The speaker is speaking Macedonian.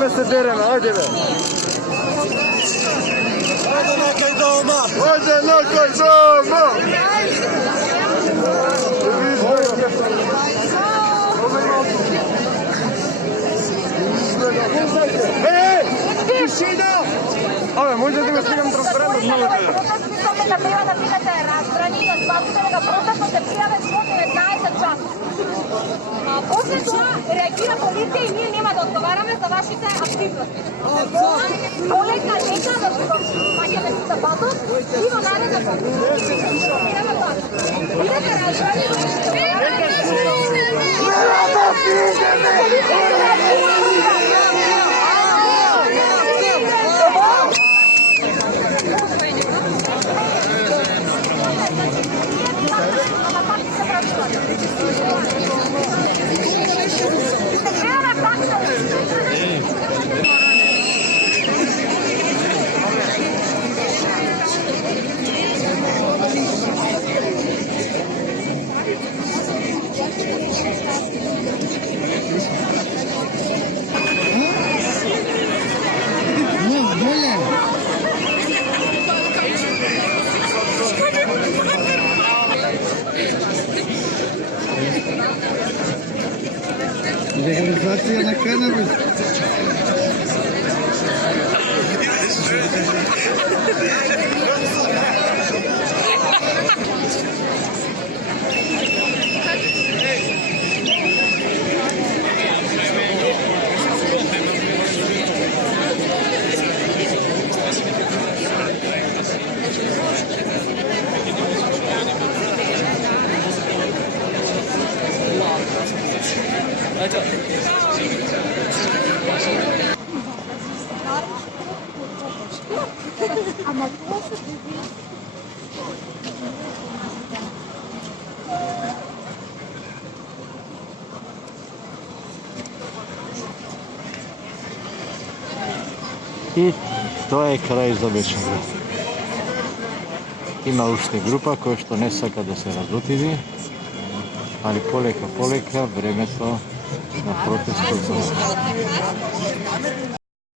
Ajme se dereme, ajde be. Ajde nekaj doma! Ajde nekaj doma! Tišina! Ove, možda da ga stigam transparentno malo da... Da privatna prijatelja razbranjiva svakog prostorno se prijave zbog 19 časa. После това реагира полиция и ние няма да отговаряме за вашите активности. Полека нека да се смачаме с табатот и во наредна идете Legalizacija na kanabis. Ама това са биби. I to je kraj za večera. Ima уште група која што не сака да се разотиди, ali poleka времето на протестот завршува.